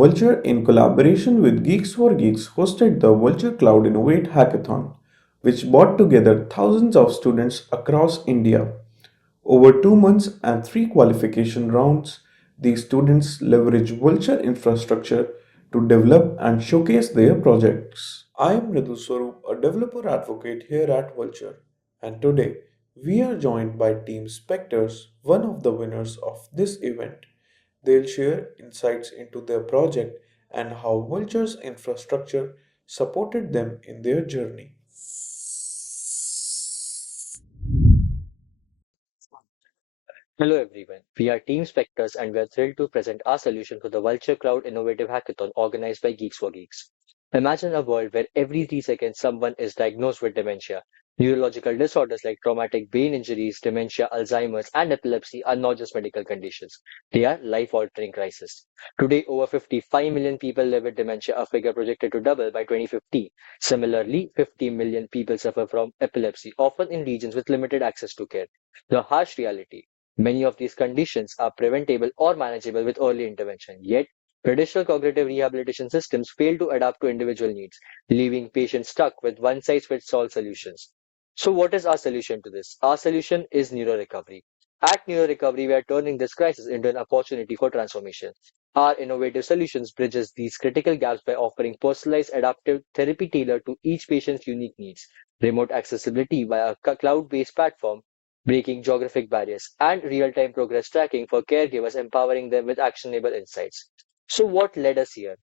Vultr, in collaboration with GeeksForGeeks, hosted the Vultr Cloud Innovate Hackathon, which brought together thousands of students across India. Over 2 months and three qualification rounds, these students leverage Vultr infrastructure to develop and showcase their projects. I am Ritu Swarup, a developer advocate here at Vultr, and today we are joined by Team Specters, one of the winners of this event. They'll share insights into their project and how Vulture's infrastructure supported them in their journey. Hello everyone, we are Team Specters and we are thrilled to present our solution for the Vulture Cloud Innovative Hackathon organized by GeeksForGeeks. Imagine a world where every 3 seconds someone is diagnosed with dementia. Neurological disorders like traumatic brain injuries, dementia, Alzheimer's, and epilepsy are not just medical conditions. They are life-altering crises. Today, over 55 million people live with dementia, a figure projected to double by 2050. Similarly, 50 million people suffer from epilepsy, often in regions with limited access to care. The harsh reality: many of these conditions are preventable or manageable with early intervention, yet traditional cognitive rehabilitation systems fail to adapt to individual needs, leaving patients stuck with one-size-fits-all solutions. So what is our solution to this? Our solution is neurorecovery. At neurorecovery, we are turning this crisis into an opportunity for transformation. Our innovative solutions bridges these critical gaps by offering personalized adaptive therapy tailored to each patient's unique needs, remote accessibility via a cloud-based platform, breaking geographic barriers, and real-time progress tracking for caregivers, empowering them with actionable insights. So what led us here?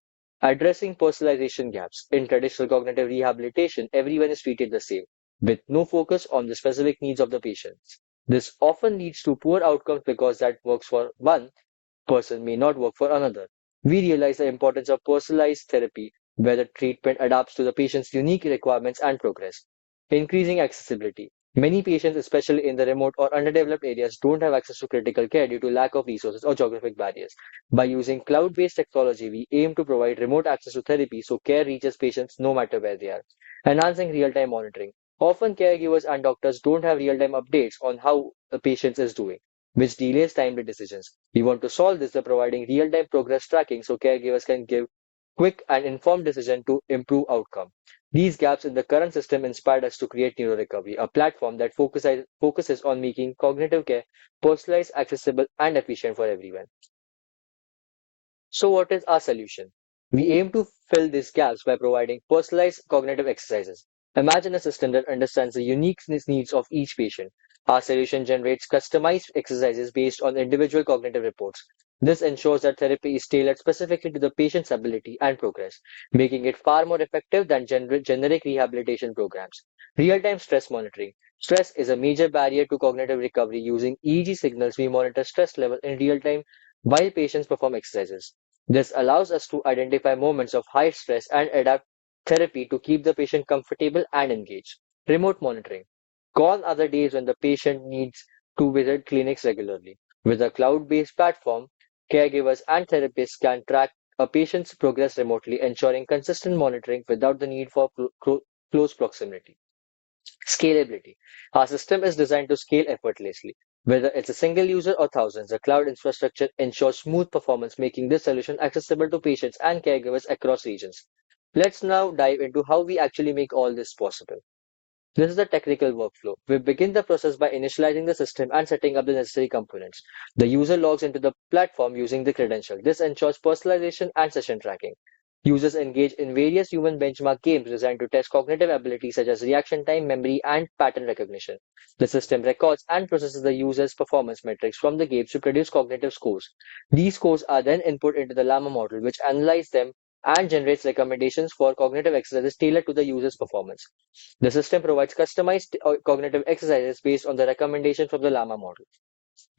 Addressing personalization gaps. In traditional cognitive rehabilitation, everyone is treated the same, with no focus on the specific needs of the patients. This often leads to poor outcomes because that works for one person may not work for another. We realize the importance of personalized therapy, where the treatment adapts to the patient's unique requirements and progress. Increasing accessibility. Many patients, especially in the remote or underdeveloped areas, don't have access to critical care due to lack of resources or geographic barriers. By using cloud based technology, we aim to provide remote access to therapy so care reaches patients no matter where they are. Enhancing real time monitoring. Often, caregivers and doctors don't have real time updates on how the patient is doing, which delays timely decisions. We want to solve this by providing real time progress tracking so caregivers can give quick and informed decisions to improve outcome. These gaps in the current system inspired us to create NeuroRecovery, a platform that focuses on making cognitive care personalized, accessible, and efficient for everyone. So, what is our solution? We aim to fill these gaps by providing personalized cognitive exercises. Imagine a system that understands the unique needs of each patient. Our solution generates customized exercises based on individual cognitive reports. This ensures that therapy is tailored specifically to the patient's ability and progress, making it far more effective than generic rehabilitation programs. Real time stress monitoring. Stress is a major barrier to cognitive recovery. Using EEG signals, we monitor stress level in real time while patients perform exercises. This allows us to identify moments of high stress and adapt therapy to keep the patient comfortable and engaged. Remote monitoring. Gone are the days when the patient needs to visit clinics regularly. With a cloud based platform, caregivers and therapists can track a patient's progress remotely, ensuring consistent monitoring without the need for close proximity. Scalability. Our system is designed to scale effortlessly. Whether it's a single user or thousands, the cloud infrastructure ensures smooth performance, making this solution accessible to patients and caregivers across regions. Let's now dive into how we actually make all this possible. This is the technical workflow. We begin the process by initializing the system and setting up the necessary components. The user logs into the platform using the credential. This ensures personalization and session tracking. Users engage in various human benchmark games designed to test cognitive abilities such as reaction time, memory, and pattern recognition. The system records and processes the user's performance metrics from the games to produce cognitive scores. These scores are then input into the Llama model, which analyzes them and generates recommendations for cognitive exercises tailored to the user's performance. The system provides customized cognitive exercises based on the recommendation from the Llama model.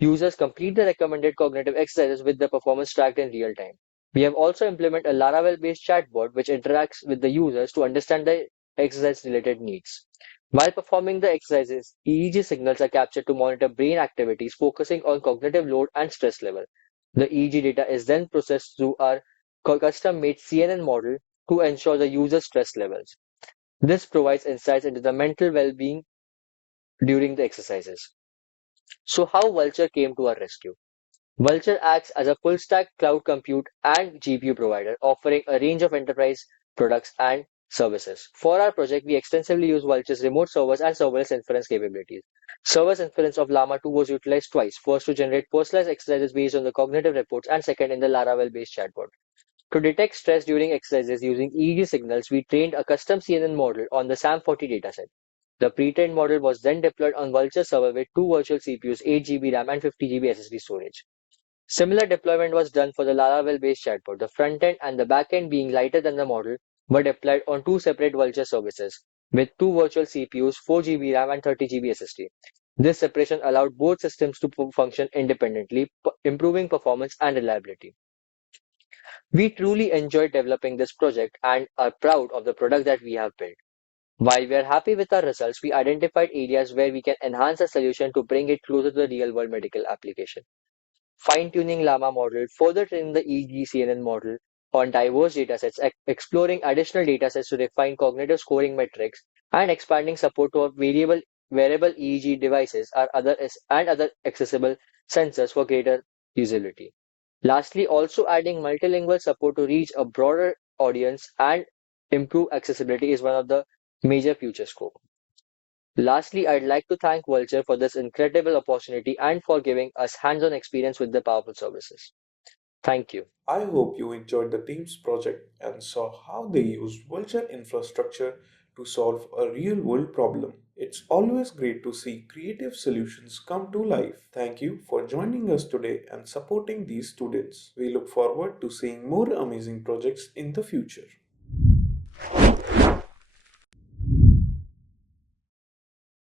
Users complete the recommended cognitive exercises with the performance tracked in real time. We have also implemented a Laravel-based chatbot which interacts with the users to understand the exercise-related needs. While performing the exercises, EEG signals are captured to monitor brain activities, focusing on cognitive load and stress level. The EEG data is then processed through our custom-made CNN model to ensure the user's stress levels. This provides insights into the mental well-being during the exercises. So how Vulture came to our rescue? Vultr acts as a full stack cloud compute and GPU provider, offering a range of enterprise products and services. For our project, we extensively use Vultr's remote servers and serverless inference capabilities. Serverless inference of Llama 2 was utilized twice, first to generate personalized exercises based on the cognitive reports, and second in the Laravel based chatbot. To detect stress during exercises using EEG signals, we trained a custom CNN model on the SAM40 dataset. The pre-trained model was then deployed on Vultr server with two virtual CPUs, 8 GB RAM, and 50 GB SSD storage. Similar deployment was done for the Laravel-based chatbot, the front end and the back end being lighter than the model, were deployed on two separate Vultr services, with two virtual CPUs, 4 GB RAM, and 30 GB SSD. This separation allowed both systems to function independently, improving performance and reliability. We truly enjoyed developing this project and are proud of the product that we have built. While we are happy with our results, we identified areas where we can enhance the solution to bring it closer to the real world medical application. Fine-tuning Llama model, further training the EEG-CNN model on diverse datasets, exploring additional datasets to refine cognitive scoring metrics, and expanding support to wearable EEG devices and other accessible sensors for greater usability. Lastly, also adding multilingual support to reach a broader audience and improve accessibility is one of the major future scope. Lastly, I'd like to thank Vulture for this incredible opportunity and for giving us hands-on experience with the powerful services. Thank you. I hope you enjoyed the team's project and saw how they used virtual infrastructure to solve a real world problem. It's always great to see creative solutions come to life. Thank you for joining us today and supporting these students. We look forward to seeing more amazing projects in the future.